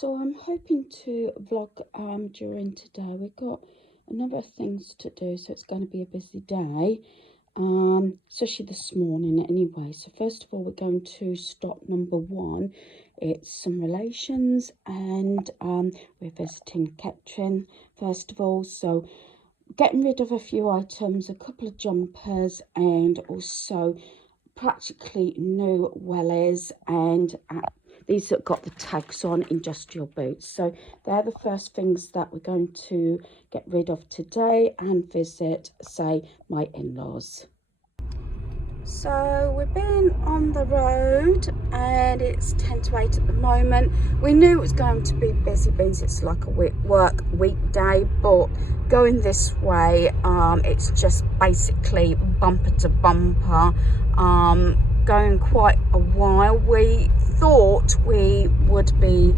So I'm hoping to vlog during today. We've got a number of things to do, so it's going to be a busy day, especially this morning anyway. So first of all, we're going to stop number one. It's some relations, and we're visiting Kettering first of all. So getting rid of a few items, a couple of jumpers, and also practically new wellies, and these have got the tags on, industrial boots. So they're the first things that we're going to get rid of today and visit, say, my in-laws. So we've been on the road and it's 10 to 8 at the moment. We knew it was going to be busy beans. It's like a work weekday, but going this way, it's just basically bumper to bumper, going quite a while. We thought we would be,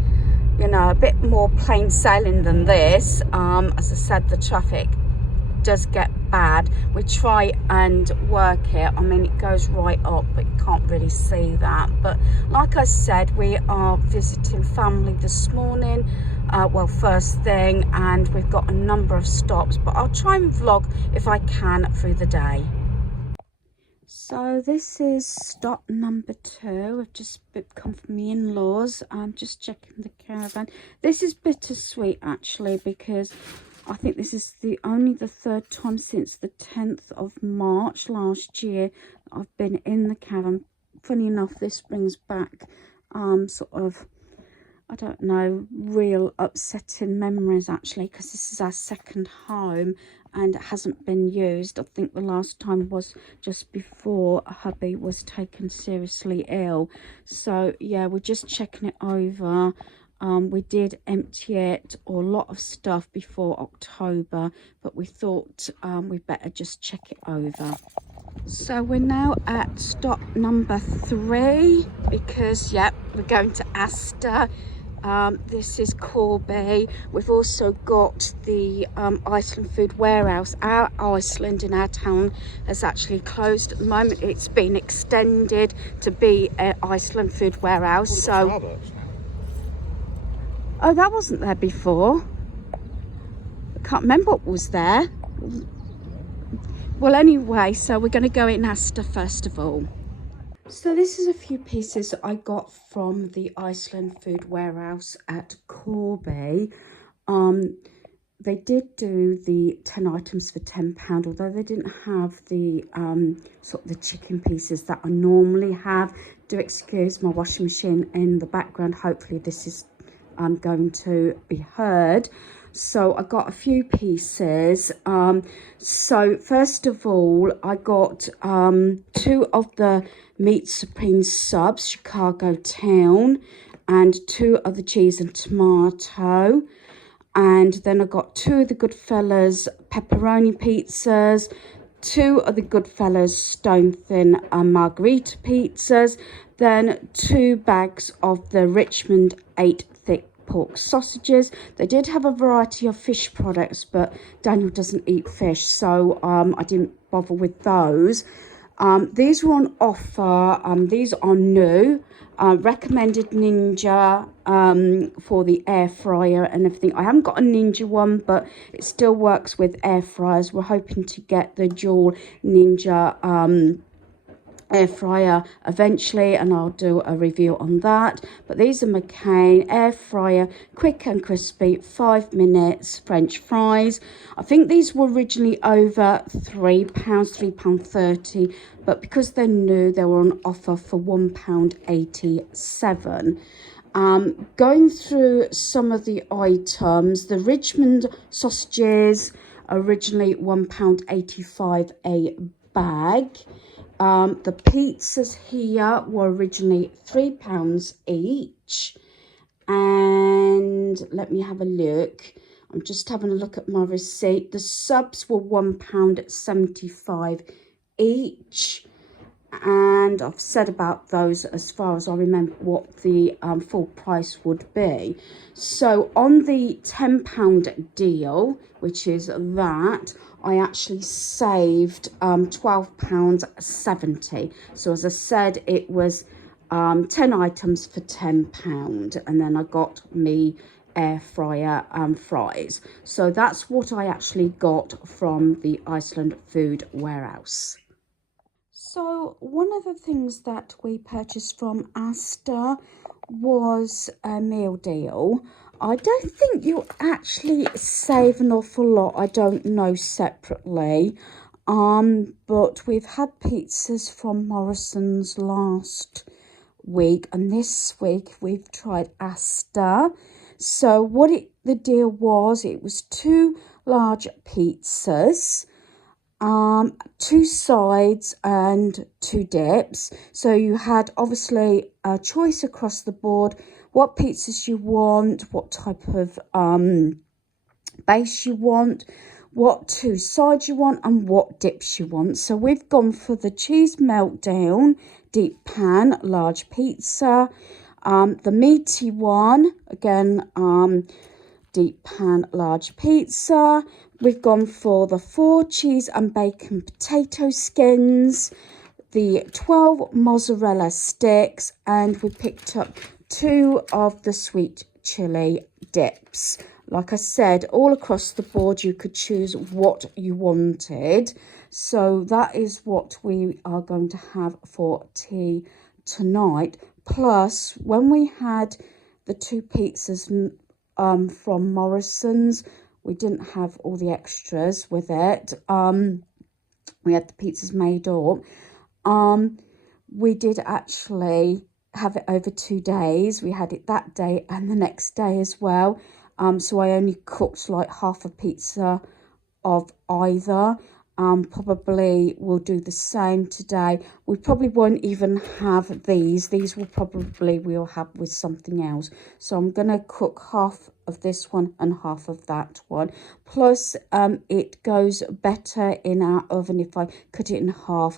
you know, a bit more plain sailing than this. As I said, the traffic does get bad. We try and work it. I mean, it goes right up, but you can't really see that. But like I said, we are visiting family this morning, well, first thing, and we've got a number of stops, but I'll try and vlog if I can through the day. So this is stop number 2. I've just come from the in-laws. I'm just checking the caravan. This is bittersweet actually, because I think this is only the third time since the 10th of March last year that I've been in the caravan. Funny enough, this brings back sort of, I don't know, real upsetting memories actually, because this is our second home and it hasn't been used. I think the last time was just before hubby was taken seriously ill. So yeah, we're just checking it over. We did empty it, or a lot of stuff, before October, but we thought we'd better just check it over. So we're now at stop number 3 because, yeah, we're going to Asda. This is Corby. We've also got the Iceland Food Warehouse. Our Iceland in our town has actually closed at the moment. It's been extended to be an Iceland Food Warehouse. So, oh, that wasn't there before. I can't remember what was there. Well, anyway, so we're going to go in Asda first of all. So this is a few pieces I got from the Iceland Food Warehouse at Corby. They did do the 10 items for £10, although they didn't have the sort of the chicken pieces that I normally have. Do excuse my washing machine in the background. Hopefully this is going to be heard. So I got a few pieces. So first of all, I got 2 of the Meat Supreme subs, Chicago Town, and 2 of the cheese and tomato. And then I got 2 of the Goodfellas pepperoni pizzas, 2 of the Goodfellas stone thin margherita pizzas, then 2 bags of the Richmond 8 thick pork sausages. They did have a variety of fish products, but Daniel doesn't eat fish, so I didn't bother with those. These were on offer. These are new. Recommended Ninja for the air fryer and everything. I haven't got a Ninja one, but it still works with air fryers. We're hoping to get the dual Ninja air fryer eventually, and I'll do a review on that. But these are McCain air fryer, quick and crispy, 5 minutes French fries. I think these were originally over £3, £3.30, but because they're new, they were on offer for £1.87. Going through some of the items, the Richmond sausages, originally £1.85 a bag. The pizzas here were originally £3 each, and let me have a look. I'm just having a look at my receipt. The subs were £1.75 each, and I've said about those, as far as I remember, what the full price would be. So on the £10 deal, which is that, I actually saved £12.70. So as I said, it was 10 items for £10, and then I got me air fryer fries. So that's what I actually got from the Iceland Food Warehouse. So one of the things that we purchased from Asda was a meal deal. I don't think you actually save an awful lot, I don't know, separately. But we've had pizzas from Morrison's last week, and this week we've tried Asda. So what the deal was, it was 2 large pizzas, 2 sides and 2 dips. So you had obviously a choice across the board what pizzas you want, what type of base you want, what 2 sides you want, and what dips you want. So we've gone for the cheese meltdown deep pan large pizza, the meaty one again, deep pan large pizza. We've gone for the 4 cheese and bacon potato skins, the 12 mozzarella sticks, and we picked up 2 of the sweet chili dips. Like I said, all across the board you could choose what you wanted. So that is what we are going to have for tea tonight. Plus, when we had the 2 pizzas from Morrison's, we didn't have all the extras with it. We had the pizzas made up. We did actually have it over 2 days. We had it that day and the next day as well. So I only cooked like half a pizza of either. Probably will do the same today. We probably won't even have these. These will probably we'll have with something else. So I'm going to cook half of this one and half of that one. Plus, it goes better in our oven if I cut it in half.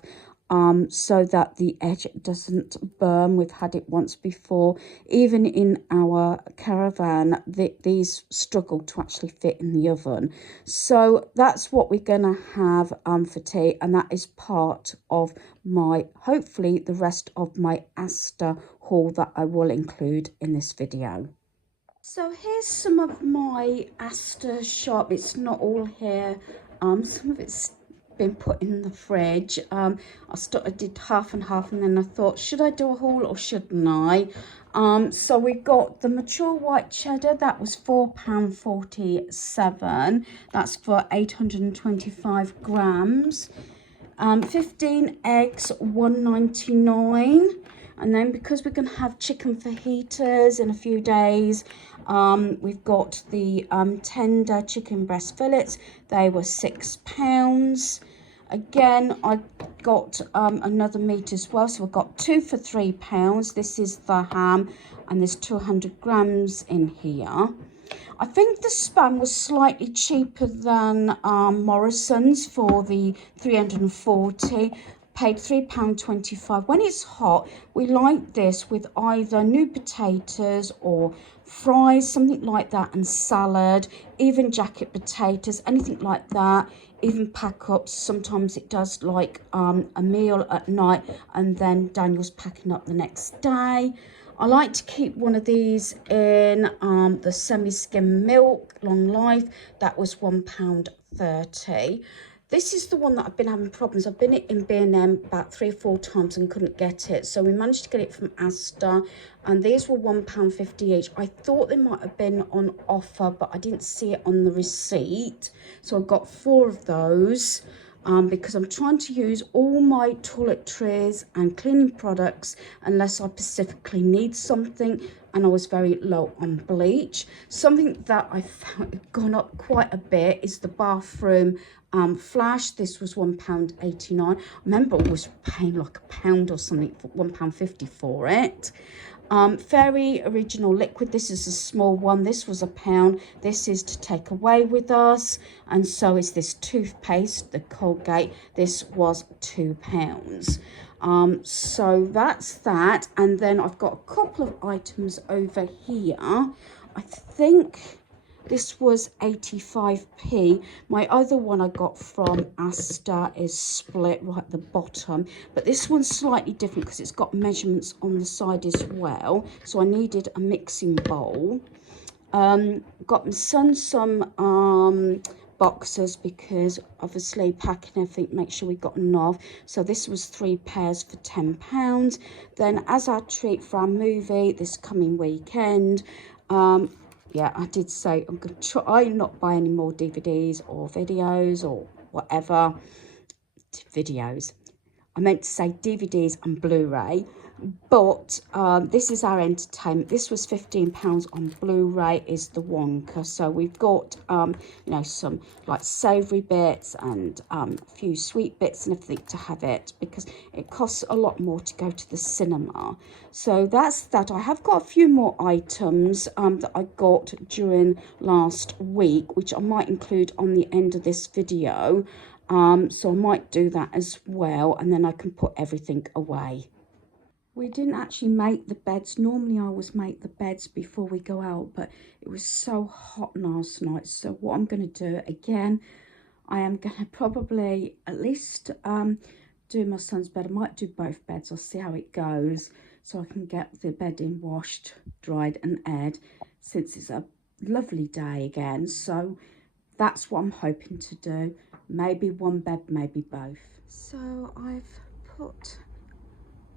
So that the edge doesn't burn. We've had it once before. Even in our caravan, these struggle to actually fit in the oven. So that's what we're going to have for tea, and that is part of my, hopefully, the rest of my Asda haul that I will include in this video. So here's some of my Asda shop. It's not all here. Some of it's been put in the fridge. I did half and half, and then I thought, should I do a haul or shouldn't I? So we got the mature white cheddar. That was £4.47. That's for 825 grams. 15 eggs, £1.99. And then because we're going to have chicken fajitas in a few days, we've got the tender chicken breast fillets. They were £6. Again, I got another meat as well. So we've got 2 for £3. This is the ham, and there's 200 grams in here. I think the Spam was slightly cheaper than Morrison's for the 340. Paid £3.25. When it's hot, we like this with either new potatoes or fries, something like that, and salad, even jacket potatoes, anything like that, even pack ups. Sometimes it does like a meal at night, and then Daniel's packing up the next day. I like to keep one of these in the semi-skim milk, long life. That was £1.30. This is the one that I've been having problems. I've been in B&M about 3 or 4 times and couldn't get it. So we managed to get it from Asda, and these were £1.50 each. I thought they might have been on offer, but I didn't see it on the receipt. So I got 4 of those. Because I'm trying to use all my toiletries and cleaning products unless I specifically need something, and I was very low on bleach. Something that I found had gone up quite a bit is the bathroom flash. This was £1.89. I remember I was paying like £1 or something, for £1.50 for it. Fairy Original Liquid, this is a small one. This was £1. This is to take away with us, and so is this toothpaste, the Colgate. This was £2. So that's that. And then I've got a couple of items over here. I think This was 85p. My other one I got from Asda is split right at the bottom, but this one's slightly different because it's got measurements on the side as well. So I needed a mixing bowl. Got my son some boxes because obviously packing everything, make sure we got enough. So this was 3 pairs for £10. Then as our treat for our movie this coming weekend, yeah, I did say I'm going to try not buy any more DVDs or videos or whatever. Videos. I meant to say DVDs and Blu-ray. But this is our entertainment. This was £15 on Blu-ray, is the Wonka. So we've got, you know, some like savoury bits and a few sweet bits and everything to have it, because it costs a lot more to go to the cinema. So that's that. I have got a few more items that I got during last week, which I might include on the end of this video. So I might do that as well, and then I can put everything away. We didn't actually make the beds. Normally I always make the beds before we go out, but it was so hot last night. So what I'm going to do, again, I am going to probably at least do my son's bed. I might do both beds. I'll see how it goes, so I can get the bedding washed, dried and aired, since it's a lovely day again. So that's what I'm hoping to do. Maybe one bed, maybe both. So I've put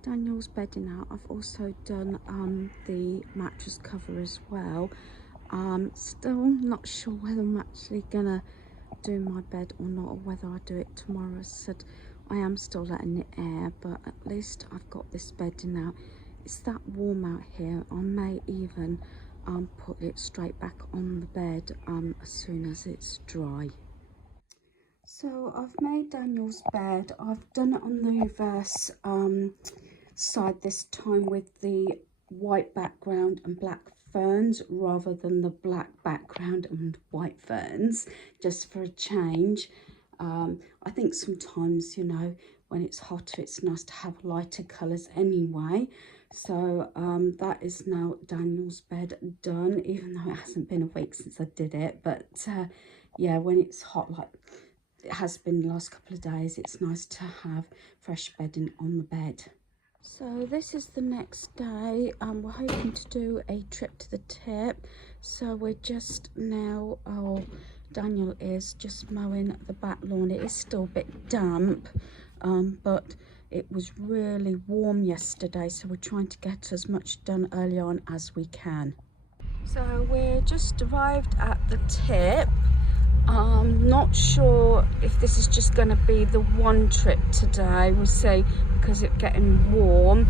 Daniel's bedding out. I've also done the mattress cover as well. Still not sure whether I'm actually gonna do my bed or not, or whether I do it tomorrow. I said I am still letting it air, but at least I've got this bedding out. It's that warm out here. I may even put it straight back on the bed as soon as it's dry. So I've made Daniel's bed. I've done it on the reverse side this time, with the white background and black ferns rather than the black background and white ferns, just for a change. I think sometimes, you know, when it's hotter, it's nice to have lighter colours anyway. So that is now Daniel's bed done, even though it hasn't been a week since I did it. But yeah, when it's hot like it has been the last couple of days, it's nice to have fresh bedding on the bed. So this is the next day. We're hoping to do a trip to the tip. So we're just now, Daniel is just mowing the back lawn. It is still a bit damp, but it was really warm yesterday, so we're trying to get as much done early on as we can. So we're just arrived at the tip. Not sure if this is just going to be the one trip today. We'll see, because it's getting warm.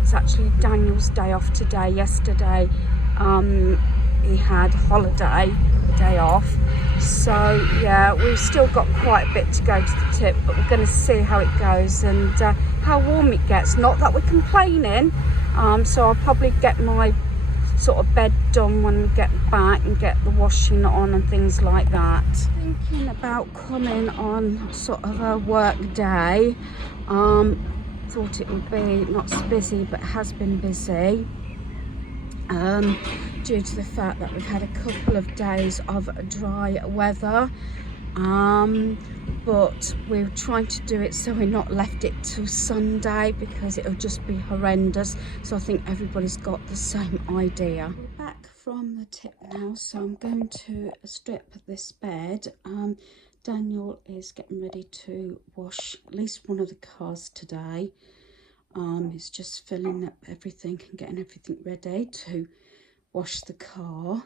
It's actually Daniel's day off today. Yesterday he had holiday, day off. So yeah, we've still got quite a bit to go to the tip, but we're going to see how it goes and how warm it gets. Not that we're complaining. So I'll probably get my sort of bed done when we get back and get the washing on and things like that. Thinking about coming on sort of a work day. Thought it would be not so busy, but it has been busy due to the fact that we've had a couple of days of dry weather. But we're trying to do it so we're not left it till Sunday, because it'll just be horrendous. So I think everybody's got the same idea. We're back from the tip now, so I'm going to strip this bed. Daniel is getting ready to wash at least one of the cars today. He's just filling up everything and getting everything ready to wash the car.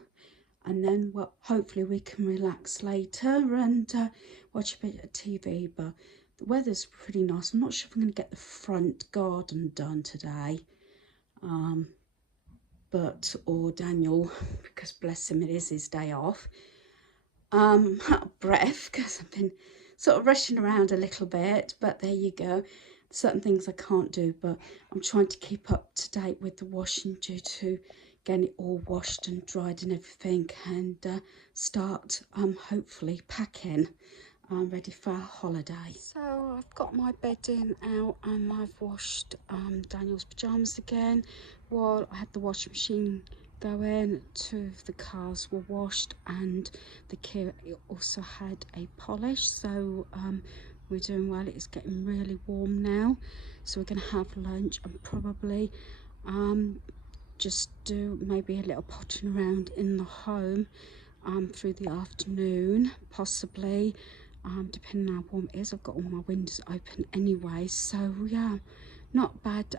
And then, well, hopefully we can relax later and watch a bit of TV. But the weather's pretty nice. I'm not sure if I'm going to get the front garden done today. Or Daniel, because bless him, it is his day off. Out of breath, because I've been sort of rushing around a little bit. But there you go. Certain things I can't do, but I'm trying to keep up to date with the washing due to getting it all washed and dried and everything, and start hopefully packing ready for our holiday. So I've got my bedding out and I've washed Daniel's pajamas again while I had the washing machine going. 2 of the cars were washed, and the Kia also had a polish, so we're doing well. It's getting really warm now, so we're going to have lunch and probably just do maybe a little potting around in the home through the afternoon, possibly, depending on how warm it is. I've got all my windows open anyway, so yeah, not bad.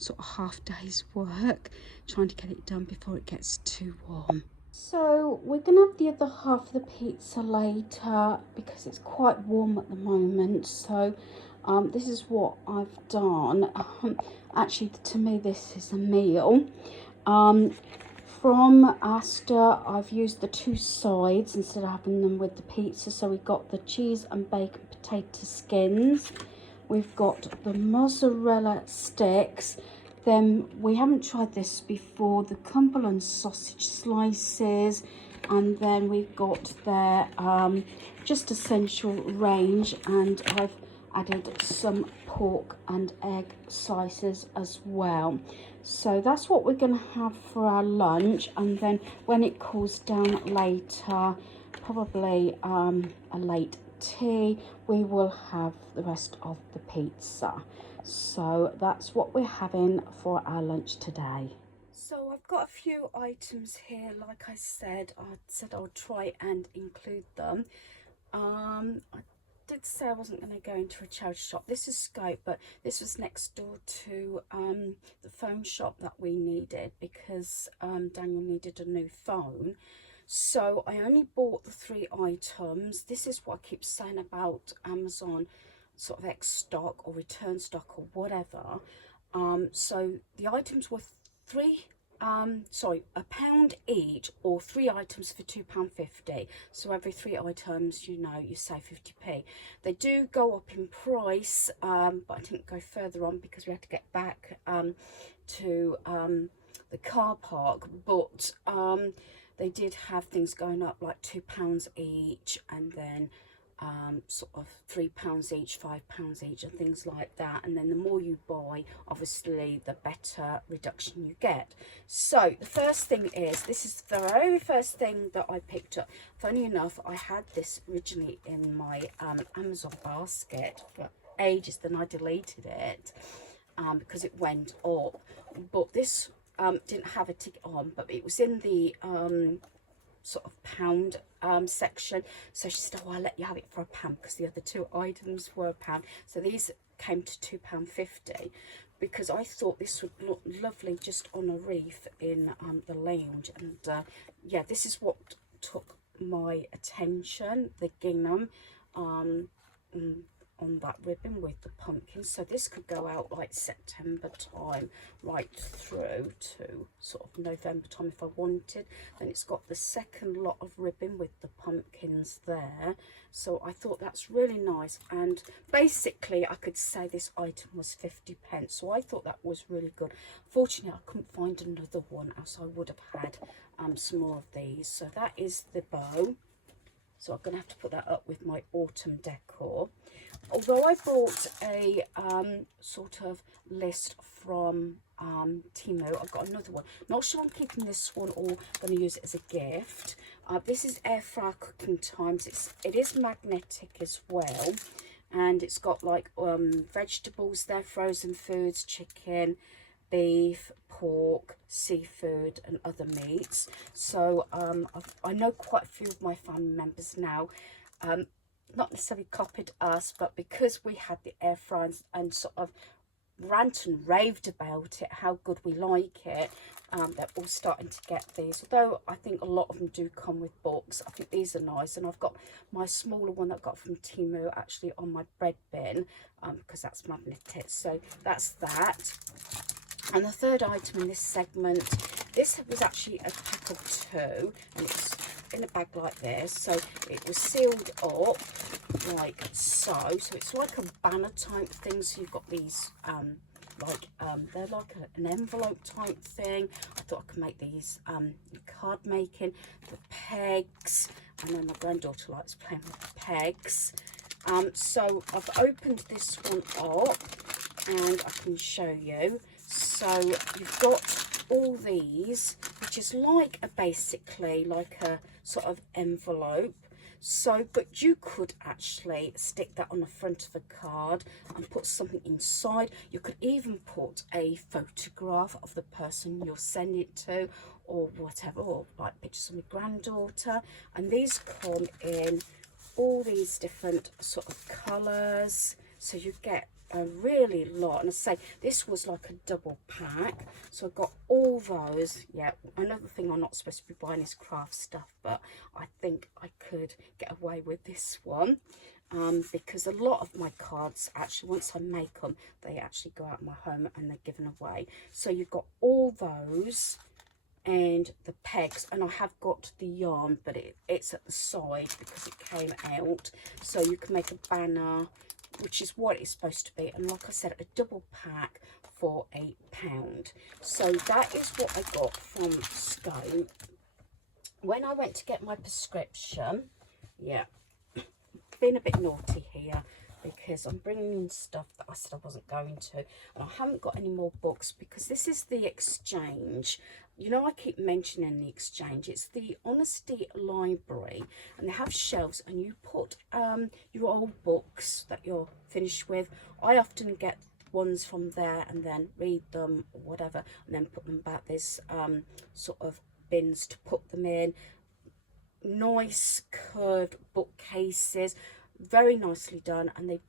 Sort of half day's work, trying to get it done before it gets too warm. So we're gonna have the other half of the pizza later because it's quite warm at the moment. So this is what I've done. Actually, to me, this is a meal. From Asda, I've used the 2 sides instead of having them with the pizza. So we've got the cheese and bacon potato skins. We've got the mozzarella sticks. Then we haven't tried this before, the Cumberland sausage slices. And then we've got their just essential range, and I've added some pork and egg slices as well. So that's what we're going to have for our lunch, and then when it cools down later, probably a late tea, we will have the rest of the pizza. So that's what we're having for our lunch today. So I've got a few items here. Like I said I'll try and include them. I did say I wasn't going to go into a charity shop. This is Scope, but this was next door to the phone shop that we needed because Daniel needed a new phone. So I only bought the 3 items. This is what I keep saying about Amazon, sort of ex stock or return stock or whatever. So the items were £1 each, or 3 items for £2.50. So every 3 items, you know, you save 50p. They do go up in price, but I didn't go further on because we had to get back to the car park. But they did have things going up like £2 each, and then sort of £3 each, £5 each, and things like that. And then the more you buy, obviously the better reduction you get. So the first thing is, this is the very first thing that I picked up. Funny enough, I had this originally in my Amazon basket for ages, then I deleted it because it went up. But this didn't have a ticket on, but it was in the sort of pound section. So she said, oh, I'll let you have it for £1 because the other 2 items were £1. So these came to £2.50 because I thought this would look lovely just on a wreath in the lounge. And yeah, this is what took my attention, the gingham on that ribbon with the pumpkins. So this could go out like September time right through to sort of November time if I wanted. Then it's got the second lot of ribbon with the pumpkins there. So I thought that's really nice, and basically I could say this item was 50p, so I thought that was really good. Fortunately I couldn't find another one, else I would have had some more of these. So that is the bow. So I'm going to have to put that up with my autumn decor. Although I bought a sort of list from Temu, I've got another one. Not sure I'm keeping this one or going to use it as a gift. This is Air Fryer Cooking Times. It is magnetic as well. And it's got like vegetables there, frozen foods, chicken, beef, pork, seafood and other meats. So I know quite a few of my family members now, not necessarily copied us, but because we had the air fryer and sort of rant and raved about it, how good we like it, they're all starting to get these. Although I think a lot of them do come with books, I think these are nice. And I've got my smaller one that I got from Temu actually on my bread bin because that's magnetic. So that's that. And the third item in this segment, this was actually a pack of 2, and it was in a bag like this. So it was sealed up like so. So it's like a banner type thing. So you've got these they're like an envelope type thing. I thought I could make these card making, the pegs, and then my granddaughter likes playing with the pegs. So I've opened this one up and I can show you. So you've got all these, which which is like basically like a sort of envelope. So, but you could actually stick that on the front of a card and put something inside. You could even put a photograph of the person you'll send it to, or whatever, or like pictures of my granddaughter. And these come in all these different sort of colours, so you get a really lot. And I say this was like a double pack, so I got all those. Yeah, another thing I'm not supposed to be buying is craft stuff, but I think I could get away with this one, because a lot of my cards, actually, once I make them, they actually go out of my home and they're given away. So you've got all those and the pegs, and I have got the yarn, but it's at the side because it came out, so you can make a banner, which is what it's supposed to be. And like I said, a double pack for £8. So that is what I got from Scope. When I went to get my prescription, yeah, been a bit naughty here, because I'm bringing in stuff that I said I wasn't going to, and I haven't got any more books because this is the exchange. You know, I keep mentioning the exchange. It's the Honesty Library, and they have shelves, and you put your old books that you're finished with. I often get ones from there and then read them or whatever, and then put them back. There's sort of bins to put them in. Nice curved bookcases, very nicely done, and they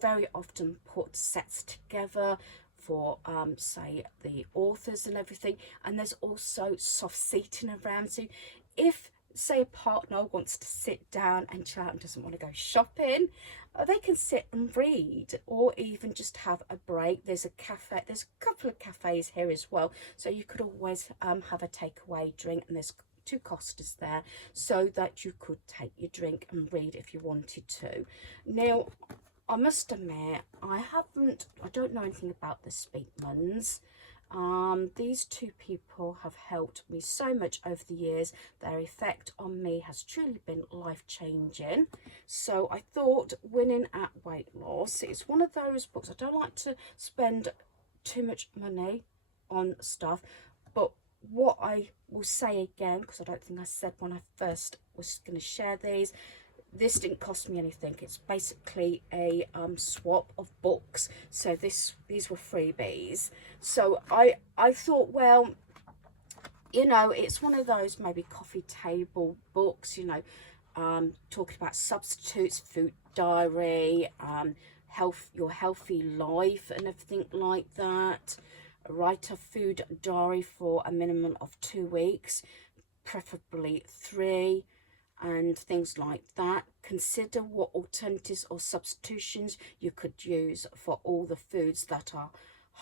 very often put sets together for say the authors and everything. And there's also soft seating around, so if say a partner wants to sit down and chill out and doesn't want to go shopping, they can sit and read, or even just have a break. There's a cafe, there's a couple of cafes here as well, so you could always have a takeaway drink, and there's 2 Costas there, so that you could take your drink and read if you wanted to. Now, I must admit, I don't know anything about the Speakmans. These 2 people have helped me so much over the years. Their effect on me has truly been life-changing. So I thought Winning at Weight Loss, it's one of those books. I don't like to spend too much money on stuff, but what I will say again, because I don't think I said when I first was going to share these, this didn't cost me anything. It's basically a swap of books, so these were freebies. So I thought, well, you know, it's one of those maybe coffee table books, you know, talking about substitutes, food diary, your healthy life and everything like that. Write a food diary for a minimum of 2 weeks, preferably 3, and things like that. Consider what alternatives or substitutions you could use for all the foods that are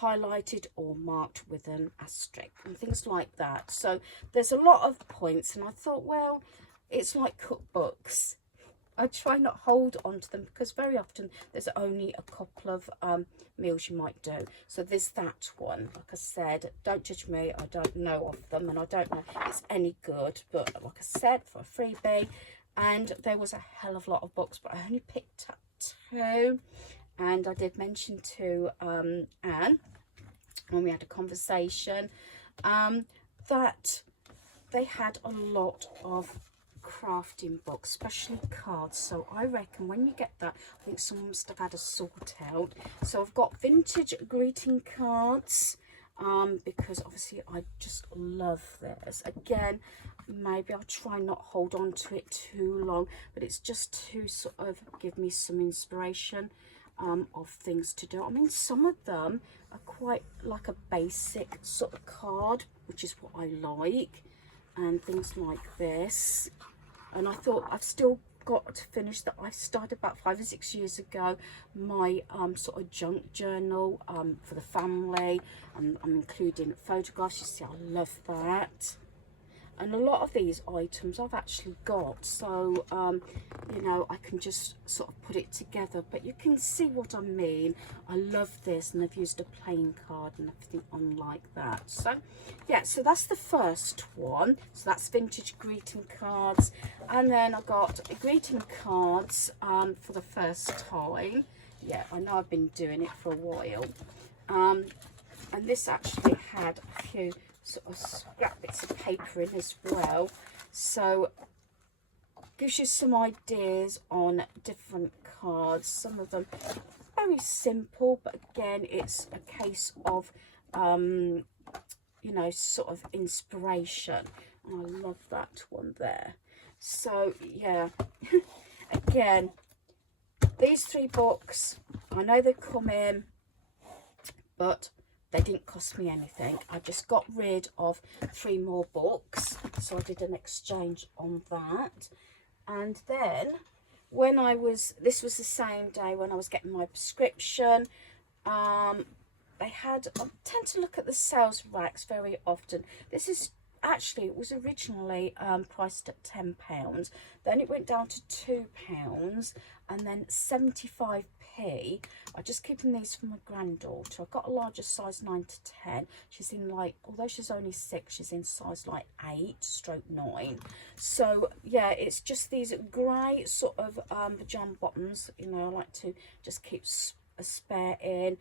highlighted or marked with an asterisk, and things like that. So there's a lot of points, and I thought, well, it's like cookbooks. I try not hold on to them because very often there's only a couple of meals you might do. So there's that one. Like I said, don't judge me. I don't know of them, and I don't know if it's any good. But like I said, for a freebie, and there was a hell of a lot of books, but I only picked up 2. And I did mention to Anne when we had a conversation that they had a lot of crafting books, especially cards. So I reckon when you get that, I think someone must have had a sort out. So I've got vintage greeting cards, because obviously I just love this. Again, maybe I'll try not hold on to it too long, but it's just to sort of give me some inspiration of things to do. I mean, some of them are quite like a basic sort of card, which is what I like, and things like this. And I thought I've still got to finish that. I started about 5 or 6 years ago my sort of junk journal for the family, and I'm including photographs. You see, I love that. And a lot of these items I've actually got, so you know, I can just sort of put it together, but you can see what I mean. I love this, and I've used a plain card and everything on like that. So yeah, so that's the first one. So that's vintage greeting cards. And then I got greeting cards for the first time. Yeah, I know I've been doing it for a while. And this actually had a few sort of scrap bits of paper in as well. So gives you some ideas on different cards. Some of them very simple, but again, it's a case of you know, sort of inspiration. And I love that one there. So yeah, again, these 3 books, I know they come in, but they didn't cost me anything. I just got rid of 3 more books, so I did an exchange on that. And then when I was, this was the same day when I was getting my prescription, they had, I tend to look at the sales racks very often. This is actually, it was originally priced at £10, then it went down to £2, and then 75p. I'm just keeping these for my granddaughter. I've got a larger size 9 to 10. She's in like, although she's only 6, she's in size like 8/9. So yeah, it's just these grey sort of pajama bottoms. You know, I like to just keep a spare in.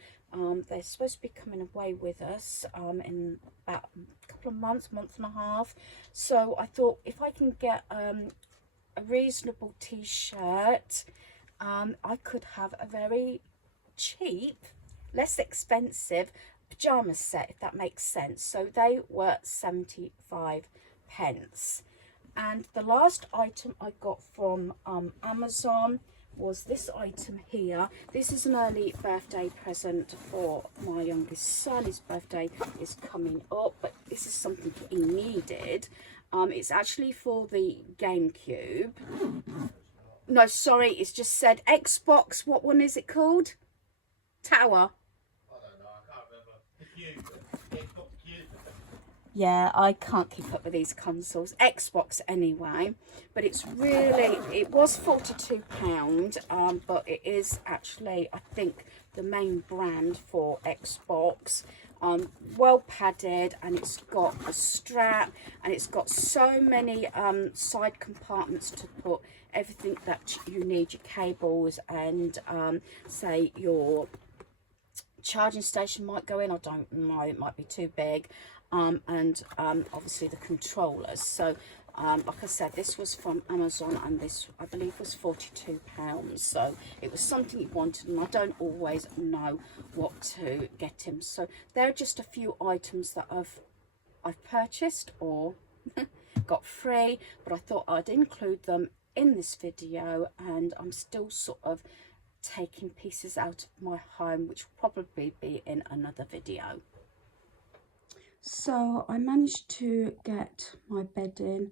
They're supposed to be coming away with us in about a couple of months, month and a half. So I thought if I can get a reasonable t-shirt, I could have a very cheap, less expensive pyjama set, if that makes sense. So they were 75 pence. And the last item I got from Amazon was this item here. This is an early birthday present for my youngest son. His birthday is coming up, but this is something he needed. It's actually for the GameCube. No, sorry, it's just said Xbox. What one is it called? Tower. I don't know, I can't remember. The Cube. Xbox Cube. Yeah, I can't keep up with these consoles. Xbox anyway. But it's really, it was £42, but it is actually, I think, the main brand for Xbox. Well padded, and it's got a strap, and it's got so many side compartments to put everything that you need, your cables, and say your charging station might go in, I don't know, it might be too big, and obviously the controllers. So like I said, this was from Amazon, and this I believe was £42. So it was something he wanted, and I don't always know what to get him. So there are just a few items that I've purchased or got free, but I thought I'd include them in this video, and I'm still sort of taking pieces out of my home, which will probably be in another video. So I managed to get my bedding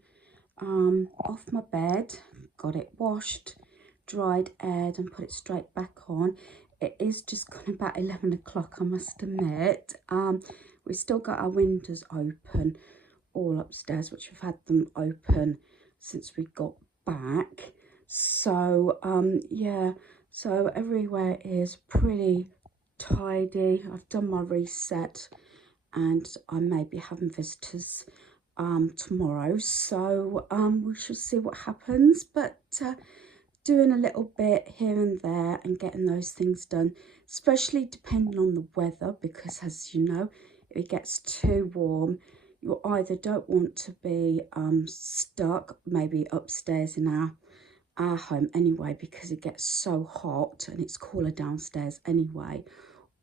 off my bed, got it washed, dried, aired, and put it straight back on. It is just gone about 11 o'clock, I must admit. We've still got our windows open all upstairs, which we've had them open since we got back. So yeah, so everywhere is pretty tidy. I've done my reset, and I may be having visitors tomorrow, so we shall see what happens. But doing a little bit here and there and getting those things done, especially depending on the weather, because as you know, if it gets too warm, you either don't want to be stuck maybe upstairs in our home anyway, because it gets so hot, and it's cooler downstairs anyway,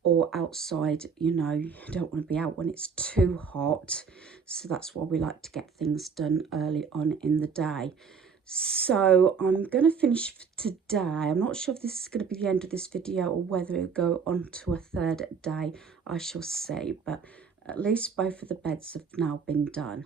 or outside, you know, you don't want to be out when it's too hot. So that's why we like to get things done early on in the day. So I'm going to finish for today. I'm not sure if this is going to be the end of this video or whether it'll go on to a third day. I shall see, but at least both of the beds have now been done.